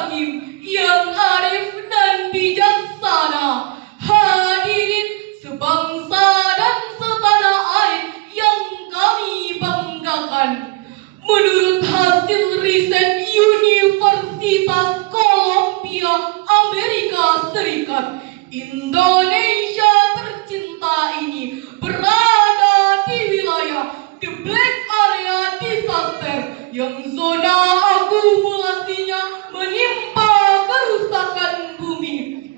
hakim yang arif dan bijaksana. Hadirin sebangsa dan setanah air yang kami banggakan. Menurut hasil riset Universitas Columbia Amerika Serikat, Indonesia tercinta ini berada di wilayah The Black Area Disaster yang zona akumulasinya menimpa kerusakan bumi.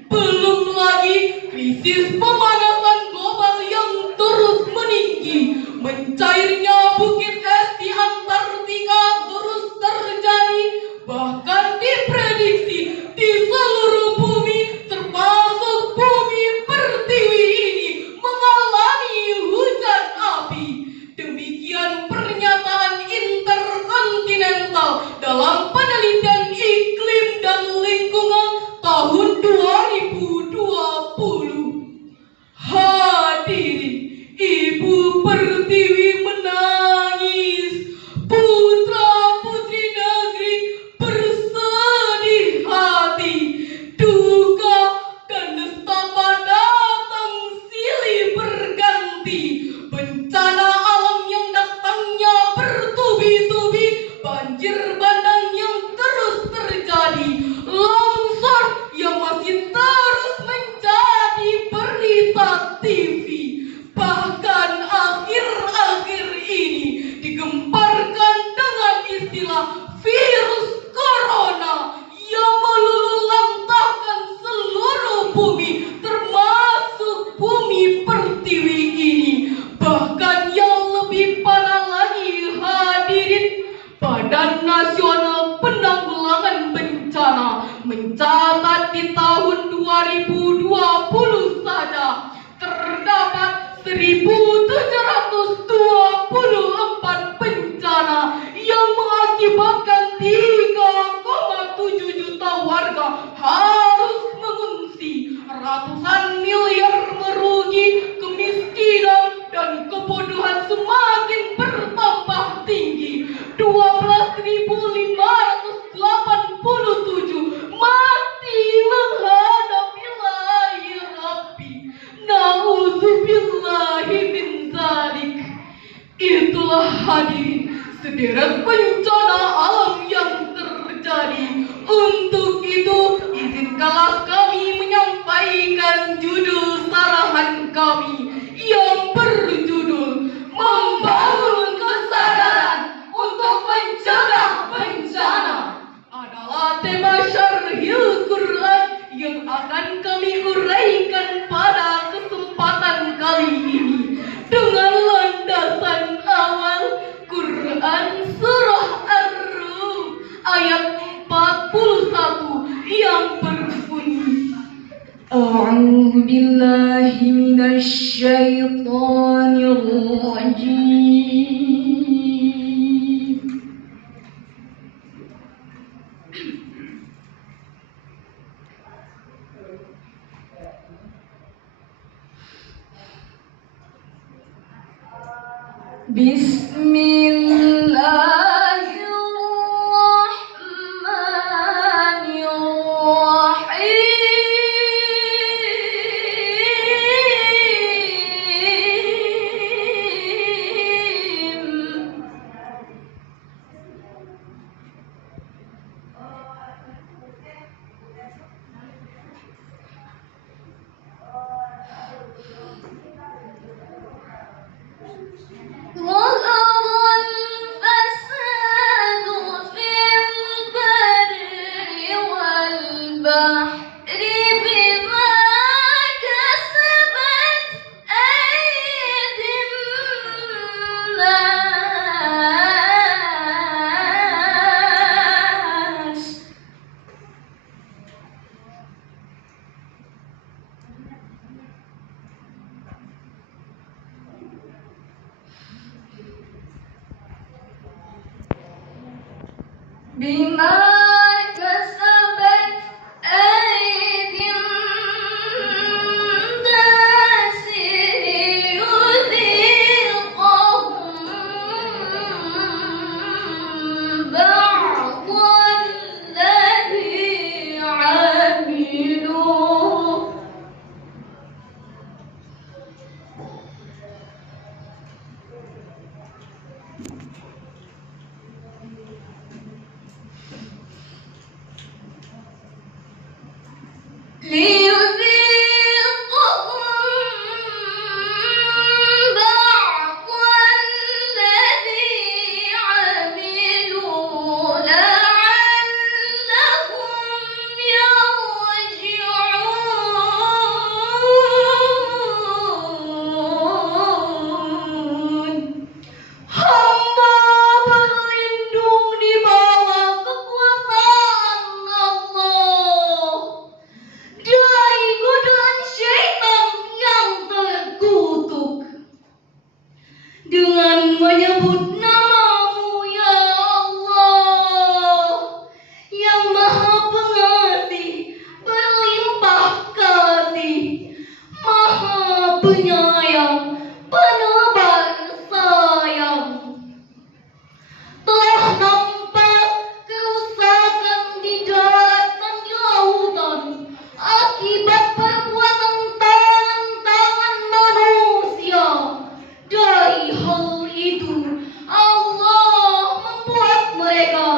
Belum lagi krisis pemanasan global yang terus meninggi. Mencairnya bukit es di Antartika terus terjadi. Bahkan diprediksi di seluruh bumi termasuk bumi pertiwi ini mengalami hujan api. Demikian pernyataan interkontinental dalam penelitian iklim dan lingkungan tahun 2020. Hadirin, Ibu Pertiwi menangis, putra-putri negeri bersedih hati. Duka dan nestapa datang silih berganti. Bencana alam yang datangnya bertubi-tubi, banjir bandang yang terus terjadi, longsor yang masih terus menjadi berita TV. Bahkan akhir-akhir ini digemparkan dengan istilah virus corona yang meluluhlantahkan seluruh bumi, termasuk bumi pertiwi ini. Bahkan yang lebih parah lagi, hadirin, Badan Nasional Penanggulangan Bencana mencatat di tahun 2020 saja terdapat 1.724 bencana yang mengakibatkan 3,7 juta warga harus mengungsi, ratusan miliar merugi, kemiskinan dan kebodohan semakin bertambah tinggi. 12.587 mati menghadapi lahir Rabbi. Na'udzubillahi min dzalik. Itulah hadirin sederet bencana alam yang terjadi. Untuk itu, izinkanlah kami menyampaikan judul sarahan kami yang berjudul Membangun Kesadaran untuk Mencegah Bencana. Adalah tema Syarhil Quran yang akan kami uraikan pada kesempatan kali ini dengan landasan awal Quran Surah Ar-Rum ayat 41 yang berbunyi, A'udzu billahi minasy syaithanir rajim. Bima kasabat aydin nasi yudhiqahum ba'dalladhi ليذيقهم بعض الذي عملوا لعلهم يرجعون. Hamba berlindung di bawah kekuasaan Allah dari godaan syaitan yang terkutuk, dengan menyebut namamu ya Allah yang maha pengasih, berlimpah kasih, maha penyayang, penebar sayang. Telah nampak kerusakan di darat dan lautan akibat perbuatan tangan-tangan manusia. Dari hal itu, Allah membuat mereka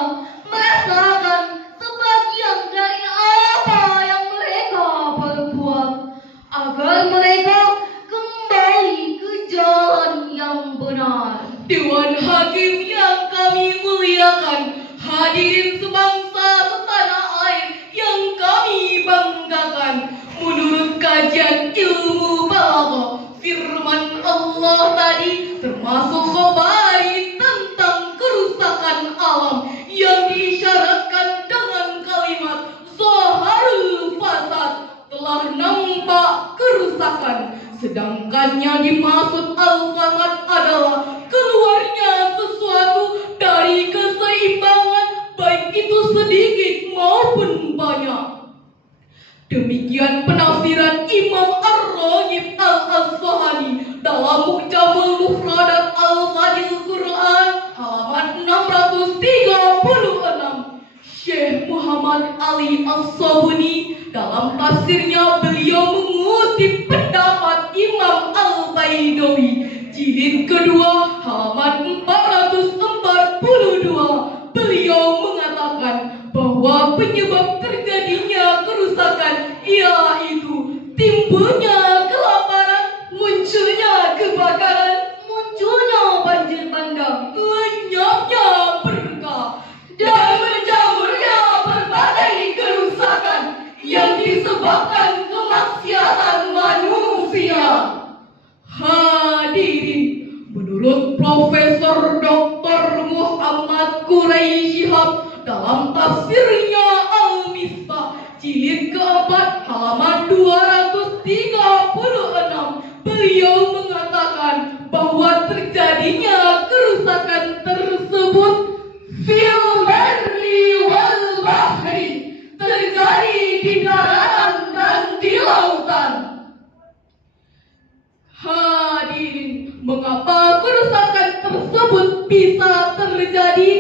merasakan sebagian dari apa yang mereka perbuat, agar mereka kembali ke jalan yang benar. Dewan Hakim yang kami muliakan, hadirin sebangsa setanah air yang kami banggakan, menurut kajian ilmu balaghah, firman Allah tadi termasuk khabari tentang kerusakan alam yang diisyaratkan dengan kalimat zaharul fasad, telah nampak kerusakan. Sedangkan yang dimaksud al-fasad adalah keluarnya sesuatu dari keseimbangan, baik itu sedikit maupun banyak. Demikian penafsiran Imam Ar-Raghib Al-Asfahani dalam Mu'jamul Mufradat Al-Fadil Quran halaman 636. Syekh Muhammad Ali As-Sabuni dalam tafsirnya beliau mengutip pendapat Imam Al-Baidawi jilid kedua halaman 442. Beliau mengatakan bahwa penyebab terjadinya kerusakan yaitu timbulnya kelaparan, munculnya kebakaran, munculnya banjir bandang, lenyapnya berkah, dan menjamurnya berbagai kerusakan yang disebabkan kemaksiatan manusia. Hadirin, menurut Profesor Dr. Muhammad Quraisy Shihab dalam tafsirnya Al-Misbah jilid keempat halaman 236, beliau mengatakan bahwa terjadinya kerusakan tersebut fil barri wal bahri, terjadi di daratan dan di lautan. Hadirin, mengapa kerusakan tersebut bisa terjadi?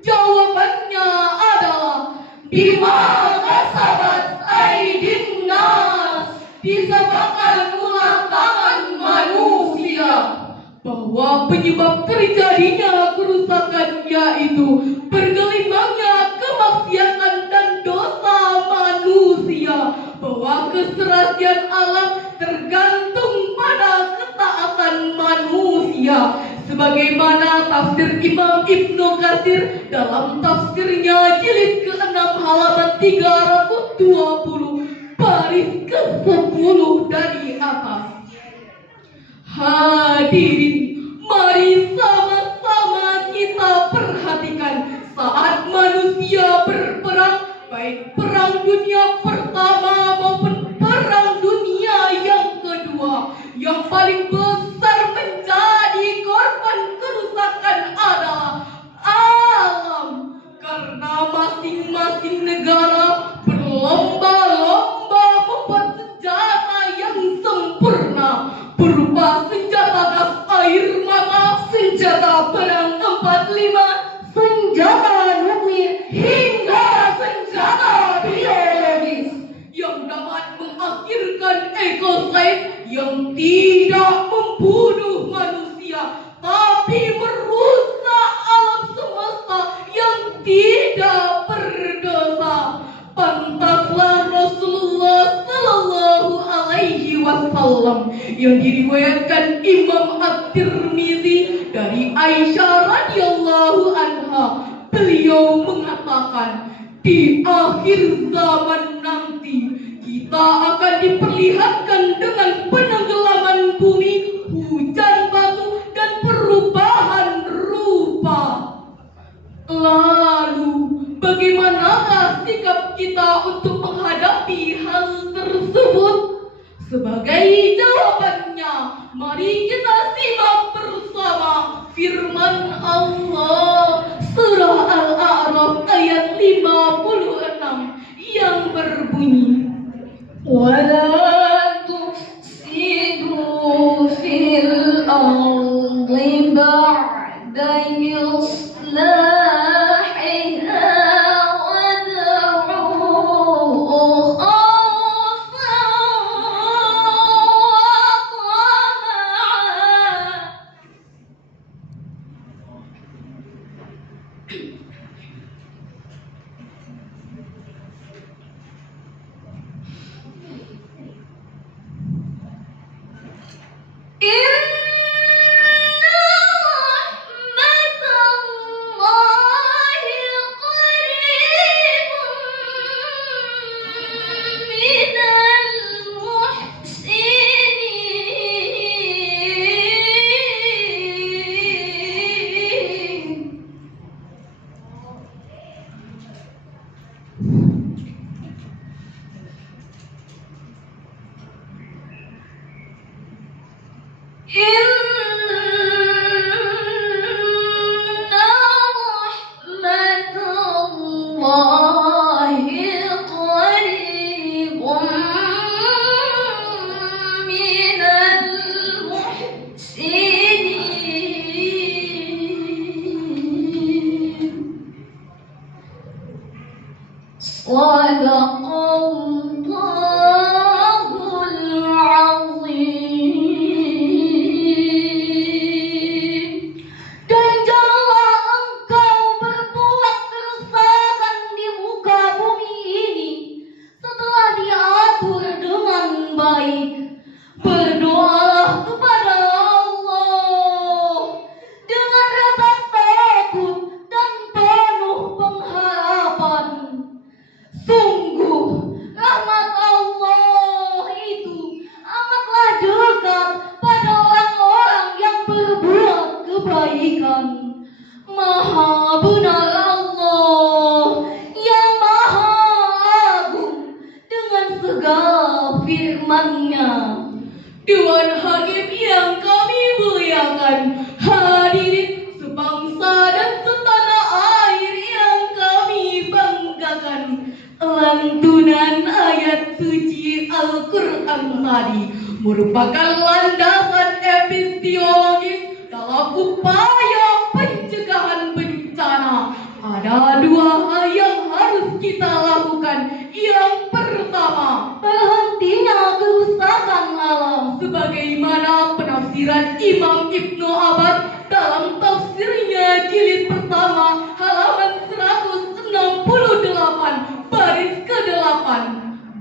Jawabannya adalah bima kasabat aydin nas, disebabkan ulah tangan manusia. Bahwa penyebab terjadinya kerusakan yaitu bergelimbangnya kemaksiatan dan dosa manusia. Bahwa keserasian alam tergantung pada ketaatan manusia, sebagaimana tafsir Imam Ibnu Katsir dalam tafsirnya jilid ke-6 halaman 320 baris ke-10 dari atas. Hadirin, mari sama-sama kita perhatikan saat manusia berperang, baik perang dunia pertama maupun perang dunia yang kedua, yang paling besar menjadi korban kerusakan adalah alam, karena masing-masing negara berlomba-lomba membuat senjata yang sempurna berupa senjata gas air mata, senjata perang 45, senjata nuklir, hingga senjata biologis yang dapat mengakhirkan ekosistem yang tidak membunuh manusia tapi merusak alam semesta yang tidak berdosa. Pantaslah yang diriwayatkan Imam At-Tirmizi dari Aisyah radhiyallahu anha. Beliau mengatakan, di akhir zaman nanti kita akan diperlihatkan dengan penenggelaman bumi, hujan batu, dan perubahan rupa. Lalu, bagaimanakah sikap kita untuk menghadapi hal tersebut? Sebagai jawabannya, mari kita simak bersama firman Allah surah Al-A'raf ayat 56 yang berbunyi, وَلَا تُفْسِدُوا فِي الْأَرْضِ بَعْدَ إِصْلَاحِهَا وَادْعُوهُ خَوْفًا Maha benar Allah yang maha agung dengan segala firman-Nya. Dewan Hakim yang kami muliakan, hadirin sebangsa dan setanah air yang kami banggakan, lantunan ayat suci Al-Quran tadi merupakan landasan epistemologis dalam upaya pencegahan bencana. Ada dua hal yang harus kita lakukan. Yang pertama, berhentinya kerusakan alam, sebagaimana penafsiran Imam Ibnu Abbas dalam tafsirnya jilid pertama halaman 168 baris ke-8.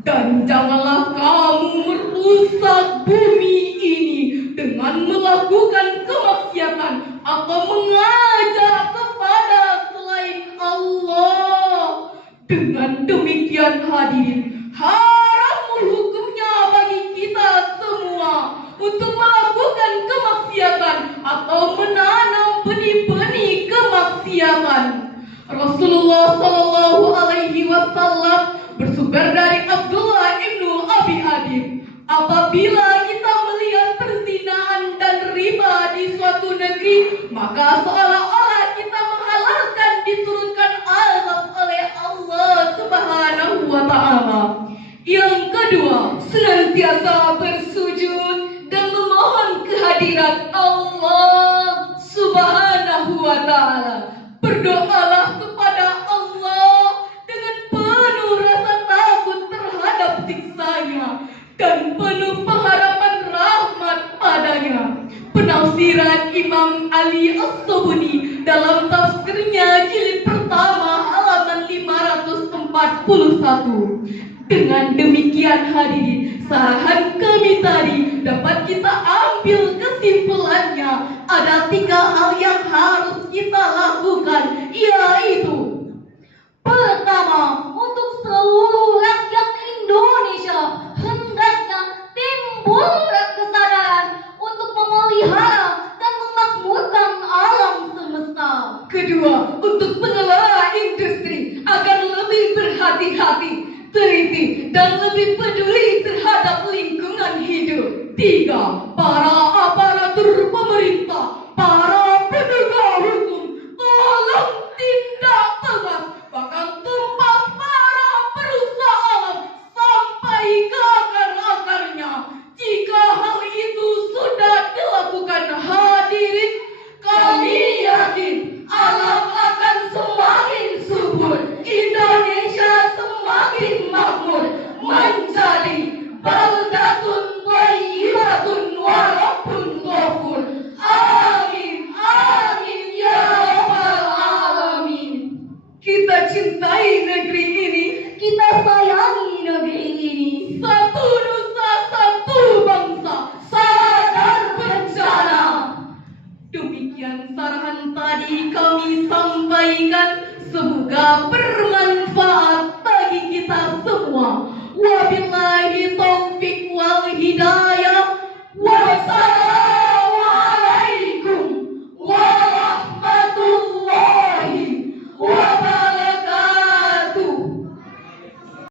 Dan janganlah kamu merusak bumi ini dengan melakukan kemaksiatan atau mengajak kepada selain Allah. Dengan demikian hadirin, haram hukumnya bagi kita semua untuk melakukan kemaksiatan atau menanam benih-benih kemaksiatan. Rasulullah Shallallahu Alaihi Wasallam bersumber dari Abdullah ibnu Abi Adib, apabila kita melihat perzinahan dan riba di suatu negeri, maka seolah-olah kita menghalalkan diturunkan azab oleh Allah Subhanahu wa Ta'ala. Yang kedua, senantiasa bersujud dan memohon kehadirat Allah Subhanahu wa Ta'ala. Berdoalah kepada Allah dengan penuh rasa takut terhadap siksanya dan penuh pengharapan rahmat padanya. Penafsiran Imam Ali As-Subuni dalam tafsirnya jilid pertama halaman 514 Dengan demikian hadirin, saran kami tadi dapat kita ambil kesimpulannya. Ada 3 hal yang harus kita lakukan, yaitu Pertama, untuk seluruh rakyat Indonesia hendaknya timbul kesadaran untuk memelihara dan memakmurkan alam semesta. kedua, untuk pengelola industri agar lebih berhati-hati, teliti, dan lebih peduli terhadap lingkungan hidup. 3, para aparatur pemerintah, para penegak hukum, tolong tindak tegas, bahkan tumpas para perusak alam sampai ke akar-akarnya. Jika hal itu sudah dilakukan hadirin, kami yakin alam akan semakin subur, Indonesia semakin makmur, menjadi baldatun thayyibatun wa rabbun ghafur. Amin, amin ya rabbal alamin. Kita cintai negeri ini, Kita sayangi negeri ini. satu nusa satu bangsa, sadar bencana. Demikian saran tadi kami sampaikan, semoga bermanfaat bagi kita semua. Wabillahi taufiq wal hidayah.